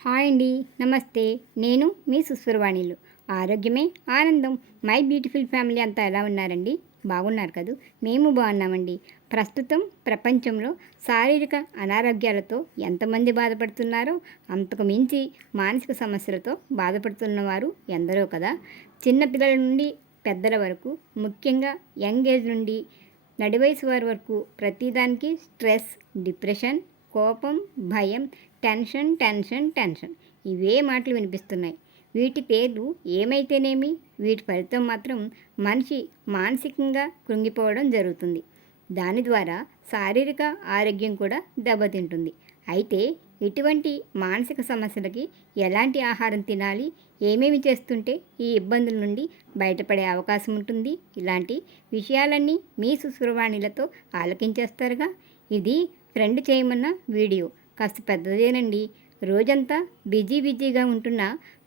Hi అండి. నమస్తే. నేను మీ సుస్వరవాణిలు. ఆరోగ్యమే ఆనందం. మై బ్యూటిఫుల్ ఫ్యామిలీ అంతా ఎలా ఉన్నారండి? బాగున్నారు కదూ! మేము బాగున్నామండి. ప్రస్తుతం ప్రపంచంలో శారీరక అనారోగ్యాలతో ఎంతమంది బాధపడుతున్నారో, అంతకు మించి మానసిక సమస్యలతో బాధపడుతున్నవారు ఎందరో కదా! చిన్న పిల్లల నుండి పెద్దల వరకు, ముఖ్యంగా యంగ్ ఏజ్ నుండి నడివయసు వారి వరకు ప్రతిదానికి స్ట్రెస్, డిప్రెషన్, కోపం, భయం, టెన్షన్ టెన్షన్ టెన్షన్ ఇవే మాటలు వినిపిస్తున్నాయి. వీటి పేర్లు ఏమైతేనేమి, వీటి ఫలితం మాత్రం మనిషి మానసికంగా కృంగిపోవడం జరుగుతుంది. దాని ద్వారా శారీరక ఆరోగ్యం కూడా దెబ్బతింటుంది. అయితే ఇటువంటి మానసిక సమస్యలకి ఎలాంటి ఆహారం తినాలి, ఏమేమి చేస్తుంటే ఈ ఇబ్బందుల నుండి బయటపడే అవకాశం ఉంటుంది, ఇలాంటి విషయాలన్నీ మీ సుశ్రువాణిలతో ఆలకించేస్తారుగా. ఇది ఫ్రెండ్ చేయమన్న వీడియో. కాస్త పెద్దదేనండి. రోజంతా బిజీగా ఉంటున్న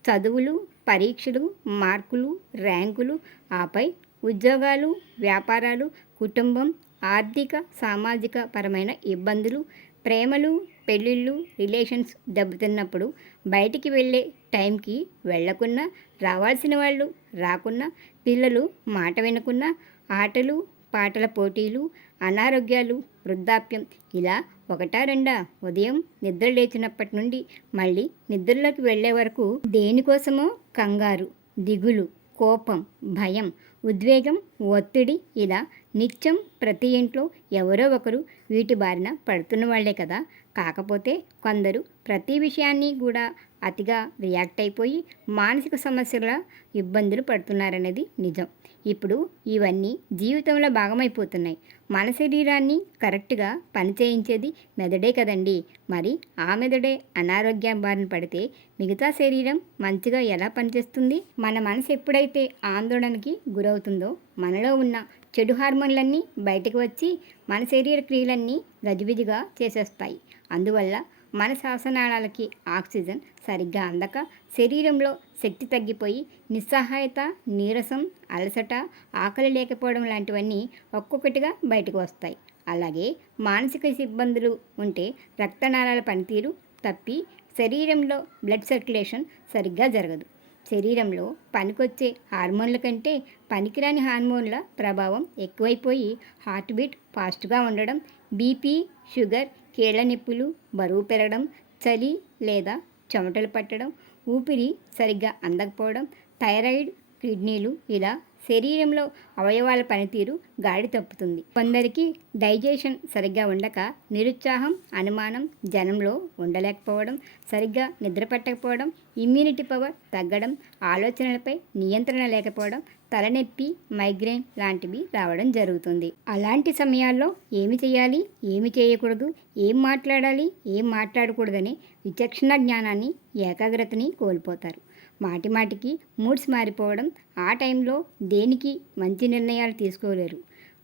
చదువులు, పరీక్షలు, మార్కులు, ర్యాంకులు, ఆపై ఉద్యోగాలు, వ్యాపారాలు, కుటుంబం, ఆర్థిక సామాజిక పరమైన ఇబ్బందులు, ప్రేమలు, పెళ్ళిళ్ళు, రిలేషన్స్ దెబ్బతిన్నప్పుడు బయటికి వెళ్ళే టైంకి వెళ్ళకున్నా, రావాల్సిన వాళ్ళు రాకున్నా, పిల్లలు మాట వినకున్నా, ఆటలు పాటల పోటీలు, అనారోగ్యాలు, వృద్ధాప్యం ఇలా ఒకటా రెండా ఉదయం నిద్ర లేచినప్పటి నుండి మళ్ళీ నిద్రలోకి వెళ్ళే వరకు దేనికోసమో కంగారు, దిగులు, కోపం, భయం, ఉద్వేగం, ఒత్తిడి ఇలా నిత్యం ప్రతి ఇంట్లో ఎవరో ఒకరు వీటి బారిన పడుతున్న వాళ్లే కదా. కాకపోతే కొందరు ప్రతి విషయాన్ని కూడా అతిగా రియాక్ట్ అయిపోయి మానసిక సమస్యల ఇబ్బందులు పడుతున్నారనేది నిజం. ఇప్పుడు ఇవన్నీ జీవితంలో భాగమైపోతున్నాయి. మన శరీరాన్ని కరెక్ట్గా పనిచేయించేది మెదడే కదండి. మరి ఆ మెదడే అనారోగ్యం బారిన పడితే మిగతా శరీరం మంచిగా ఎలా పనిచేస్తుంది? మన మనసు ఎప్పుడైతే ఆందోళనకి గురవుతుందో మనలో ఉన్న చెడు హార్మోన్లన్నీ బయటకు వచ్చి మన శరీర క్రియలన్నీ గజిబిజిగా చేసేస్తాయి. అందువల్ల మన శ్వాసనాళాలకి ఆక్సిజన్ సరిగ్గా అందక శరీరంలో శక్తి తగ్గిపోయి నిస్సహాయత, నీరసం, అలసట, ఆకలి లేకపోవడం లాంటివన్నీ ఒక్కొక్కటిగా బయటకు వస్తాయి. అలాగే మానసిక ఇబ్బందులు ఉంటే రక్తనాళాల పనితీరు తప్పి శరీరంలో బ్లడ్ సర్క్యులేషన్ సరిగ్గా జరగదు. శరీరంలో పనికొచ్చే హార్మోన్ల కంటే పనికిరాని హార్మోన్ల ప్రభావం ఎక్కువైపోయి హార్ట్ బీట్ ఫాస్ట్గా ఉండడం, బీపీ, షుగర్, కీళ్ళ నొప్పులు, బరువు పెరగడం, చలి లేదా చెమటలు పట్టడం, ఊపిరి సరిగ్గా అందకపోవడం, థైరాయిడ్, కిడ్నీలు ఇలా శరీరంలో అవయవాల పనితీరు గాడి తప్పుతుంది. కొందరికి డైజెషన్ సరిగ్గా ఉండక నిరుత్సాహం, అనుమానం, జనంలో ఉండలేకపోవడం, సరిగ్గా నిద్ర పట్టకపోవడం, ఇమ్యూనిటీ పవర్ తగ్గడం, ఆలోచనలపై నియంత్రణ లేకపోవడం, తలనొప్పి, మైగ్రేన్ లాంటివి రావడం జరుగుతుంది. అలాంటి సమయాల్లో ఏమి చేయాలి, ఏమి చేయకూడదు, ఏం మాట్లాడాలి, ఏం మాట్లాడకూడదనే విచక్షణ జ్ఞానాన్ని, ఏకాగ్రతని కోల్పోతారు. మాటిమాటికి మూడ్స్ మారిపోవడం, ఆ టైంలో దేనికి మంచి నిర్ణయాలు తీసుకోలేరు.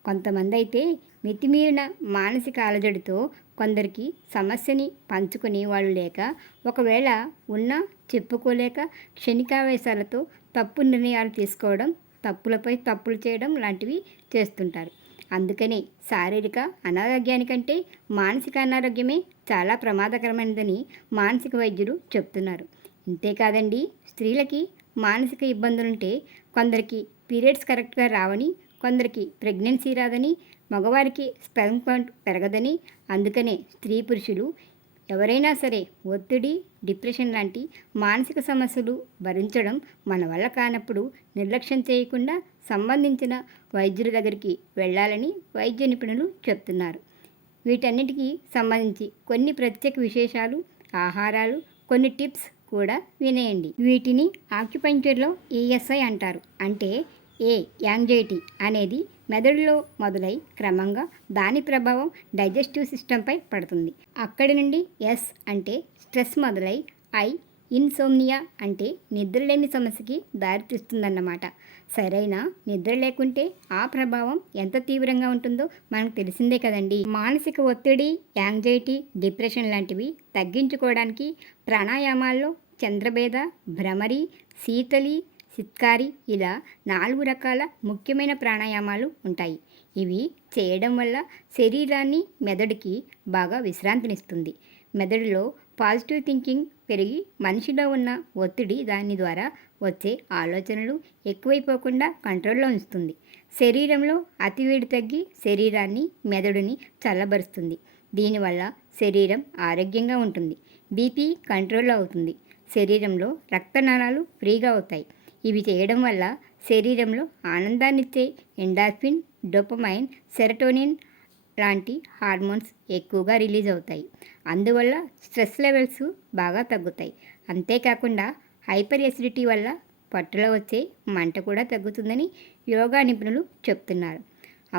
కొంతమంది అయితే మితిమీరిన మానసిక అలజడితో కొందరికి సమస్యని పంచుకునే వాళ్ళు లేక, ఒకవేళ ఉన్నా చెప్పుకోలేక క్షణికావేశాలతో తప్పు నిర్ణయాలు తీసుకోవడం, తప్పులపై తప్పులు చేయడం లాంటివి చేస్తుంటారు. అందుకనే శారీరక అనారోగ్యానికంటే మానసిక అనారోగ్యమే చాలా ప్రమాదకరమైనదని మానసిక వైద్యులు చెప్తున్నారు. ఇంతేకాదండి, స్త్రీలకి మానసిక ఇబ్బందులుంటే కొందరికి పీరియడ్స్ కరెక్ట్గా రావని, కొందరికి ప్రెగ్నెన్సీ రాదని, మగవారికి స్పెర్మ్ కౌంట్ పెరగదని, అందుకనే స్త్రీ పురుషులు ఎవరైనా సరే ఒత్తిడి, డిప్రెషన్ లాంటి మానసిక సమస్యలు భరించడం మన వల్ల కానప్పుడు నిర్లక్ష్యం చేయకుండా సంబంధించిన వైద్యుల దగ్గరికి వెళ్ళాలని వైద్య నిపుణులు చెప్తున్నారు. వీటన్నిటికీ సంబంధించి కొన్ని ప్రత్యేక విశేషాలు, ఆహారాలు, కొన్ని టిప్స్ కూడా వినేయండి. వీటిని ఆక్యుపంక్చర్లో ఈఎస్ఐ అంటారు. అంటే యాంగ్జైటీ అనేది మెదడులో మొదలై క్రమంగా దాని ప్రభావం డైజెస్టివ్ సిస్టంపై పడుతుంది. అక్కడి నుండి ఎస్ అంటే స్ట్రెస్ మొదలై ఇన్సోమ్నియా అంటే నిద్రలేని సమస్యకి దారితీస్తుందన్నమాట. సరైన నిద్ర లేకుంటే ఆ ప్రభావం ఎంత తీవ్రంగా ఉంటుందో మనకు తెలిసిందే కదండి. మానసిక ఒత్తిడి, యాంగ్జైటీ, డిప్రెషన్ లాంటివి తగ్గించుకోవడానికి ప్రాణాయామాల్లో చంద్రభేద, భ్రమరి, శీతలి, సిత్కారి ఇలా 4 రకాల ముఖ్యమైన ప్రాణాయామాలు ఉంటాయి. ఇవి చేయడం వల్ల శరీరాన్ని, మెదడుకి బాగా విశ్రాంతినిస్తుంది. మెదడులో పాజిటివ్ థింకింగ్ పెరిగి మనిషిలో ఉన్న ఒత్తిడి దాని ద్వారా వచ్చే ఆలోచనలు ఎక్కువైపోకుండా కంట్రోల్లో ఉంచుతుంది. శరీరంలో అతివేడి తగ్గి శరీరాన్ని మెదడుని చల్లబరుస్తుంది. దీనివల్ల శరీరం ఆరోగ్యంగా ఉంటుంది. బీపీ కంట్రోల్ అవుతుంది. శరీరంలో రక్తనాళాలు ఫ్రీగా అవుతాయి. ఇవి చేయడం వల్ల శరీరంలో ఆనందాన్నిచ్చే ఎండార్ఫిన్, డోపమైన్, సెరటోనిన్ లాంటి హార్మోన్స్ ఎక్కువగా రిలీజ్ అవుతాయి. అందువల్ల స్ట్రెస్ లెవెల్స్ బాగా తగ్గుతాయి. అంతేకాకుండా హైపర్ ఎసిడిటీ వల్ల పొట్టలో వచ్చే మంట కూడా తగ్గుతుందని యోగా నిపుణులు చెప్తున్నారు.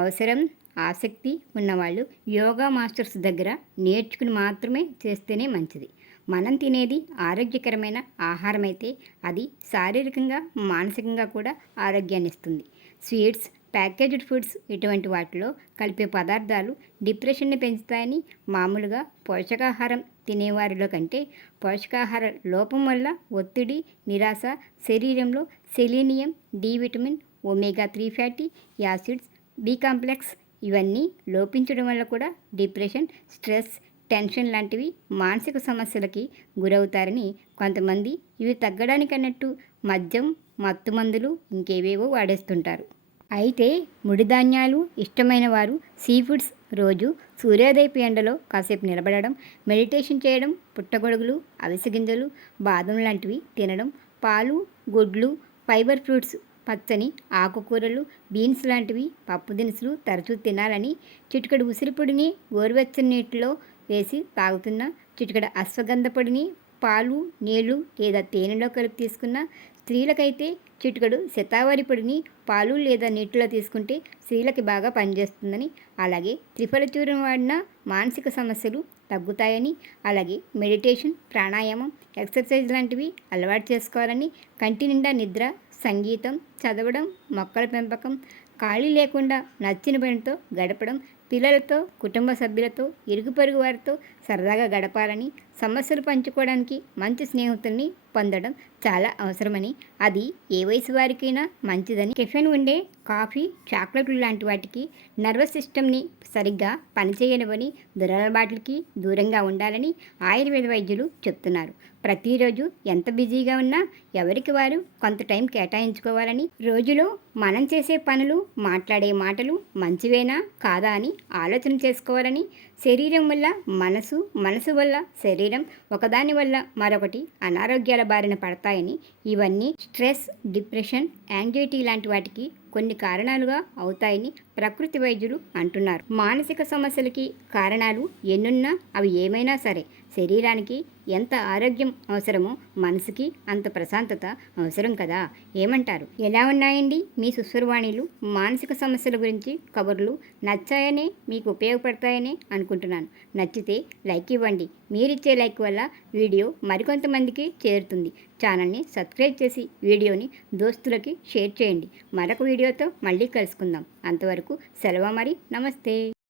అవసరం, ఆసక్తి ఉన్నవాళ్ళు యోగా మాస్టర్స్ దగ్గర నేర్చుకుని మాత్రమే చేస్తేనే మంచిది. మనం తినేది ఆరోగ్యకరమైన ఆహారం అయితే అది శారీరకంగా, మానసికంగా కూడా ఆరోగ్యాన్ని ఇస్తుంది. స్వీట్స్, ప్యాకేజ్డ్ ఫుడ్స్ ఇటువంటి వాటిలో కలిపే పదార్థాలు డిప్రెషన్ని పెంచుతాయని, మామూలుగా పోషకాహారం తినేవారిలో కంటే పోషకాహార లోపం వల్ల ఒత్తిడి, నిరాశ, శరీరంలో selenium, D vitamin, omega 3 fatty acids, B complex ఇవన్నీ లోపించడం వల్ల కూడా డిప్రెషన్, స్ట్రెస్, టెన్షన్ లాంటివి మానసిక సమస్యలకి గురవుతారని కొంతమంది ఇవి తగ్గడానికి అన్నట్టు మద్యం, మత్తు మందులు ఇంకేవేవో వాడేస్తుంటారు. అయితే ముడిధాన్యాలు ఇష్టమైన వారు సీ ఫుడ్స్ రోజు సూర్యోదయపు ఎండలో కాసేపు నిలబడడం, మెడిటేషన్ చేయడం, పుట్టగొడుగులు, అవిసె గింజలు, బాదం లాంటివి తినడం, పాలు, గుడ్లు, ఫైబర్ ఫ్రూట్స్, పచ్చని ఆకుకూరలు, బీన్స్ లాంటివి పప్పు దినుసులు తరచూ తినాలని, చిటికెడు ఉసిరిపొడిని గోరువెచ్చని నీటిలో వేసి తాగుతున్న, చిటికెడు అశ్వగంధ పొడిని పాలు, నీళ్లు లేదా తేనెలో కలిపి తీసుకున్న, స్త్రీలకైతే చిటికెడు శతావరి పొడిని పాలు లేదా నీటిలో తీసుకుంటే స్త్రీలకి బాగా పనిచేస్తుందని, అలాగే త్రిఫల చూర్ణం వాడిన మానసిక సమస్యలు తగ్గుతాయని, అలాగే మెడిటేషన్, ప్రాణాయామం, ఎక్సర్సైజ్ లాంటివి అలవాటు చేసుకోవాలని, కంటి నిండా నిద్ర, సంగీతం, చదవడం, మొక్కల పెంపకం, ఖాళీ లేకుండా నచ్చిన పనితో గడపడం, పిల్లలతో, కుటుంబ సభ్యులతో, ఇరుగు పొరుగు వారితో సరదాగా గడపాలని, సమస్యలు పంచుకోవడానికి మంచి స్నేహితుల్ని పొందడం చాలా అవసరమని, అది ఏ వయసు వారికైనా మంచిదని, కెఫెన్ ఉండే కాఫీ, చాక్లెట్లు లాంటి వాటికి నర్వస్ సిస్టమ్ని సరిగ్గా పనిచేయనివని, దురలవాట్లకి దూరంగా ఉండాలని ఆయుర్వేద వైద్యులు చెప్తున్నారు. ప్రతిరోజు ఎంత బిజీగా ఉన్నా ఎవరికి వారు కొంత టైం కేటాయించుకోవాలని, రోజులో మనం చేసే పనులు, మాట్లాడే మాటలు మంచివేనా కాదా అని ఆలోచన చేసుకోవాలని, శరీరం వల్ల మనసు, మనసు వల్ల శరీరం, ఒకదాని వల్ల మరొకటి అనారోగ్యాల బారిన పడతాయని, ఇవన్నీ స్ట్రెస్, డిప్రెషన్, యాంగ్జైటీ లాంటి వాటికి కొన్ని కారణాలుగా అవుతాయని ప్రకృతి వైద్యులు అంటున్నారు. మానసిక సమస్యలకి కారణాలు ఎన్నున్నా అవి ఏమైనా సరే శరీరానికి ఎంత ఆరోగ్యం అవసరమో మనసుకి అంత ప్రశాంతత అవసరం కదా. ఏమంటారు? ఎలా ఉన్నాయండి మీ సుస్వరవాణిలు? మానసిక సమస్యల గురించి కబుర్లు నచ్చాయనే, మీకు ఉపయోగపడతాయనే అనుకుంటున్నాను. నచ్చితే లైక్ ఇవ్వండి. మీరిచ్చే లైక్ వల్ల వీడియో మరికొంతమందికి చేరుతుంది. ఛానల్ని సబ్స్క్రైబ్ చేసి వీడియోని దోస్తులకి షేర్ చేయండి. మరొక వీడియోతో మళ్ళీ కలుసుకుందాం. అంతవరకు సెలవు మరి. నమస్తే.